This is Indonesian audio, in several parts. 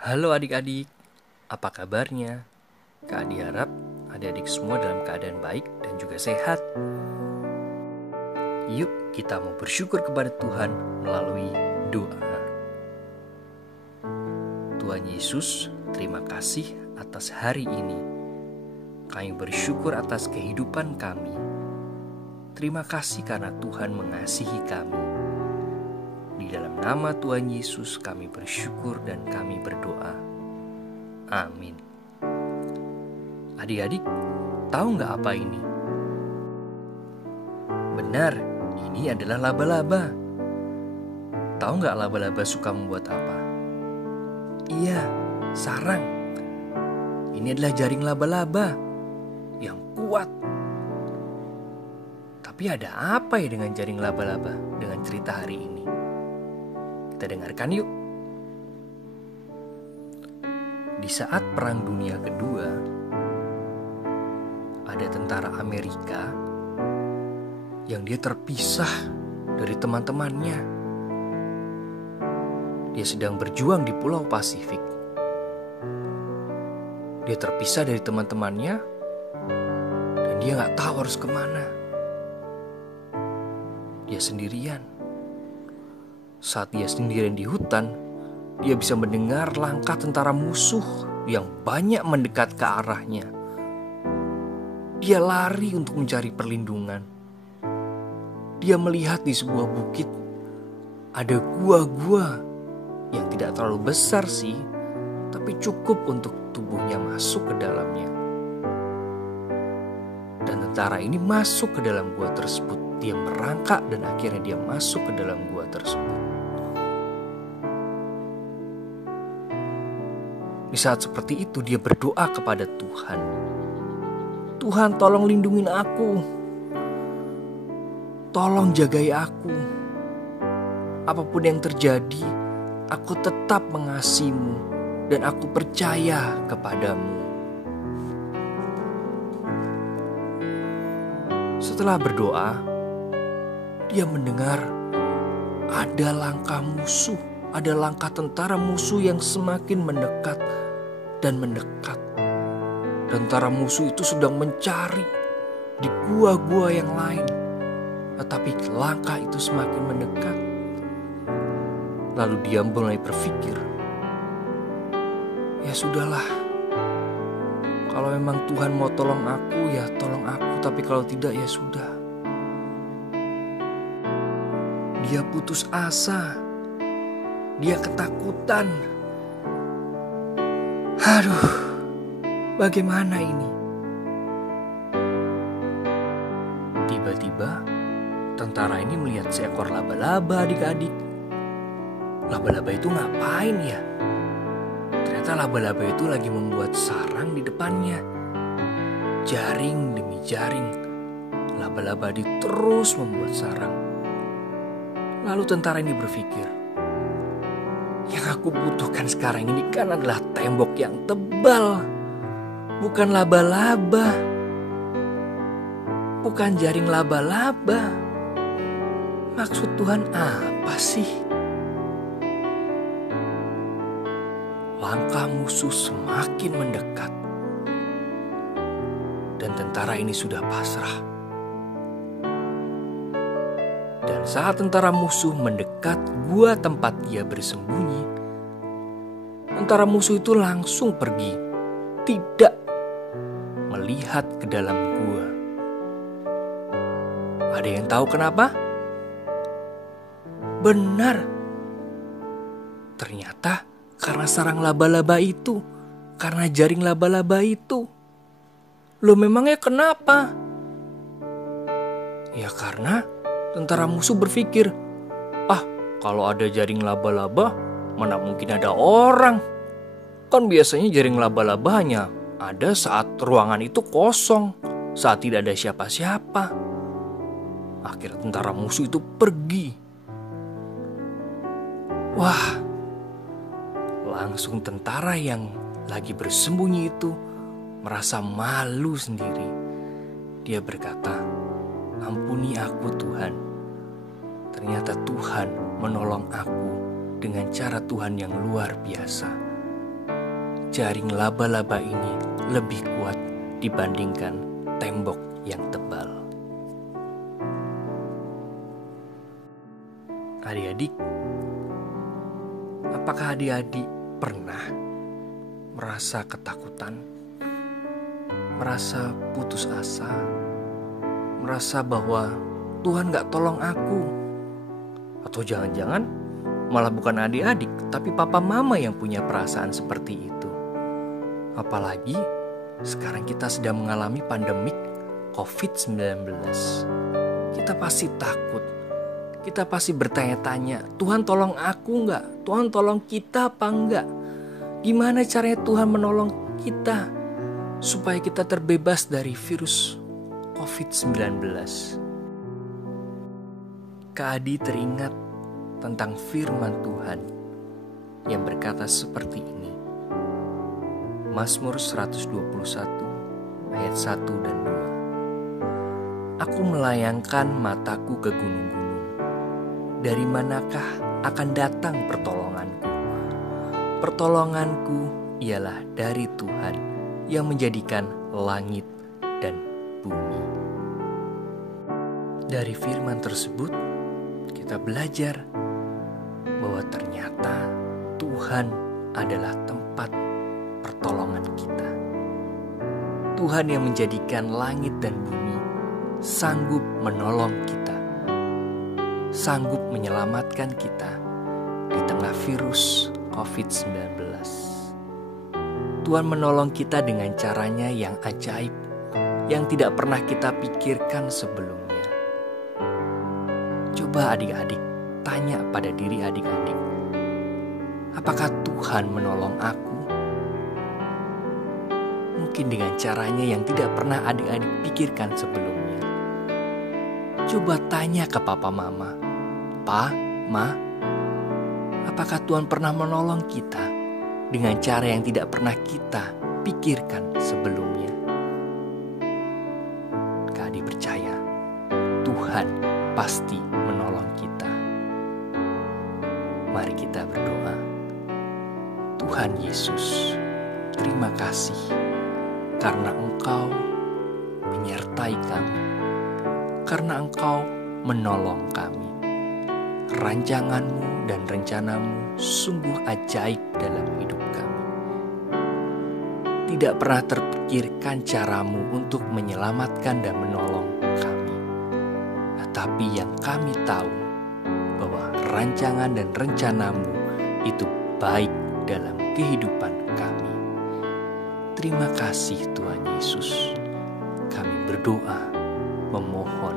Halo adik-adik, apa kabarnya? Kak Adi harap adik-adik semua dalam keadaan baik dan juga sehat. Yuk kita mau bersyukur kepada Tuhan melalui doa. Tuhan Yesus, terima kasih atas hari ini. Kami bersyukur atas kehidupan kami. Terima kasih karena Tuhan mengasihi kami. Di dalam nama Tuhan Yesus kami bersyukur dan kami berdoa. Amin. Adik-adik, tahu nggak apa ini? Benar, ini adalah laba-laba. Tahu nggak laba-laba suka membuat apa? Iya, sarang. Ini adalah jaring laba-laba yang kuat. Tapi ada apa ya dengan jaring laba-laba dengan cerita hari ini? Kita dengarkan yuk. Di saat Perang Dunia Kedua, ada tentara Amerika yang dia terpisah dari teman-temannya. Dia sedang berjuang di Pulau Pasifik. Dia terpisah dari teman-temannya dan dia gak tahu harus kemana. Dia sendirian. Saat dia sendirian di hutan, dia bisa mendengar langkah tentara musuh yang banyak mendekat ke arahnya. Dia lari untuk mencari perlindungan. Dia melihat di sebuah bukit ada gua-gua yang tidak terlalu besar sih, tapi cukup untuk tubuhnya masuk ke dalamnya. Dan tentara ini masuk ke dalam gua tersebut. Dia merangkak dan akhirnya dia masuk ke dalam gua tersebut. Di saat seperti itu dia berdoa kepada Tuhan. Tuhan, tolong lindungin aku. Tolong jagai aku. Apapun yang terjadi, aku tetap mengasihimu dan aku percaya kepadamu. Setelah berdoa, dia mendengar ada langkah musuh, ada langkah tentara musuh yang semakin mendekat dan mendekat. Tentara musuh itu sedang mencari di gua-gua yang lain, tetapi langkah itu semakin mendekat. Lalu dia mulai berpikir, ya sudahlah, kalau memang Tuhan mau tolong aku, ya tolong aku, tapi kalau tidak ya sudah. Dia putus asa. Dia ketakutan. Aduh, bagaimana ini? Tiba-tiba, tentara ini melihat seekor laba-laba adik-adik. Laba-laba itu ngapain ya? Ternyata laba-laba itu lagi membuat sarang di depannya. Jaring demi jaring, laba-laba terus membuat sarang. Lalu tentara ini berpikir, yang aku butuhkan sekarang ini kan adalah tembok yang tebal, bukan laba-laba, bukan jaring laba-laba. Maksud Tuhan apa sih? Langkah musuh semakin mendekat dan tentara ini sudah pasrah. Dan saat tentara musuh mendekat gua tempat dia bersembunyi, tentara musuh itu langsung pergi, tidak melihat ke dalam gua. Ada yang tahu kenapa? Benar. Ternyata karena sarang laba-laba itu, karena jaring laba-laba itu. Loh memangnya kenapa? Ya karena tentara musuh berpikir, kalau ada jaring laba-laba, mana mungkin ada orang. Kan biasanya jaring laba-laba hanya ada saat ruangan itu kosong, saat tidak ada siapa-siapa. Akhirnya tentara musuh itu pergi. Wah, langsung tentara yang lagi bersembunyi itu merasa malu sendiri. Dia berkata, ampuni aku Tuhan. Ternyata Tuhan menolong aku dengan cara Tuhan yang luar biasa. jaring laba-laba ini lebih kuat dibandingkan tembok yang tebal. Adik-adik, apakah adik-adik pernah merasa ketakutan, merasa putus asa, merasa bahwa Tuhan gak tolong aku? Atau jangan-jangan malah bukan adik-adik, tapi papa mama yang punya perasaan seperti itu. Apalagi sekarang kita sedang mengalami pandemik COVID-19. Kita pasti takut. Kita pasti bertanya-tanya, Tuhan tolong aku enggak? Tuhan tolong kita apa enggak? Gimana caranya Tuhan menolong kita supaya kita terbebas dari virus COVID-19? Kak Adi teringat tentang firman Tuhan yang berkata seperti ini. Mazmur 121 ayat 1 dan 2. Aku melayangkan mataku ke gunung-gunung. Dari manakah akan datang pertolonganku? Pertolonganku ialah dari Tuhan yang menjadikan langit dan bumi. Dari firman tersebut, kita belajar bahwa ternyata Tuhan adalah tempat pertolongan kita. Tuhan yang menjadikan langit dan bumi sanggup menolong kita, sanggup menyelamatkan kita di tengah virus COVID-19. Tuhan menolong kita dengan caranya yang ajaib, yang tidak pernah kita pikirkan sebelumnya. Coba adik-adik tanya pada diri adik-adik, apakah Tuhan menolong aku? Mungkin dengan caranya yang tidak pernah adik-adik pikirkan sebelumnya. Coba tanya ke papa mama, Pa, Ma, apakah Tuhan pernah menolong kita dengan cara yang tidak pernah kita pikirkan sebelumnya? Kak Adi percaya Tuhan pasti menolong kita. Mari kita berdoa. Tuhan Yesus, terima kasih karena Engkau menyertai kami, karena Engkau menolong kami. Rancangan-Mu dan rencana-Mu sungguh ajaib dalam hidup kami. Tidak pernah terpikirkan cara-Mu untuk menyelamatkan dan menolong kami. Tetapi yang kami tahu bahwa rancangan dan rencana-Mu itu baik dalam kehidupan kami. Terima kasih Tuhan Yesus. Kami berdoa, memohon,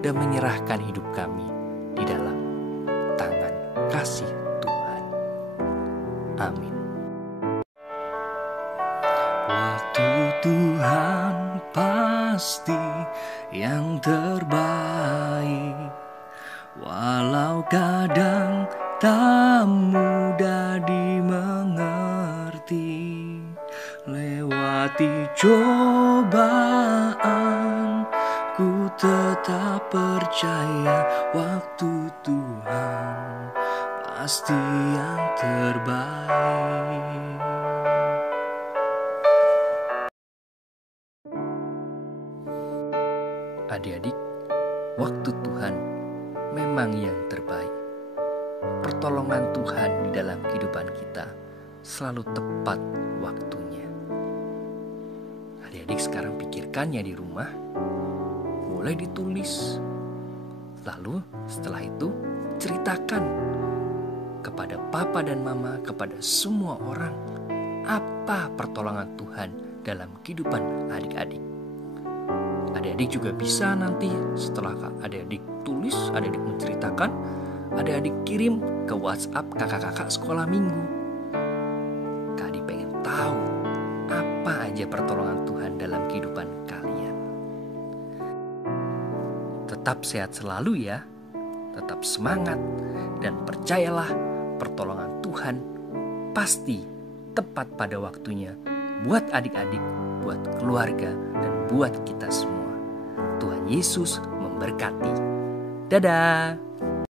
dan menyerahkan hidup kami di dalam tangan kasih Tuhan. Amin. Waktu Tuhan pasti yang terbaik, walau kadang tak mudah dimengerti. Lewati cobaan, ku tetap percaya waktu Tuhan pasti yang terbaik. Adik-adik, waktu Tuhan memang yang terbaik. Pertolongan Tuhan di dalam kehidupan kita selalu tepat waktunya. Adik-adik sekarang pikirkannya di rumah, boleh ditulis. Lalu setelah itu ceritakan kepada papa dan mama, kepada semua orang, apa pertolongan Tuhan dalam kehidupan adik-adik. Adik-adik juga bisa nanti setelah adik-adik tulis, adik-adik menceritakan, adik-adik kirim ke WhatsApp kakak-kakak sekolah minggu. Kak Adi pengen tahu apa aja pertolongan Tuhan dalam kehidupan kalian. Tetap sehat selalu ya, tetap semangat, dan percayalah pertolongan Tuhan pasti tepat pada waktunya buat adik-adik, buat keluarga, dan buat kita semua. Tuhan Yesus memberkati. Dadah.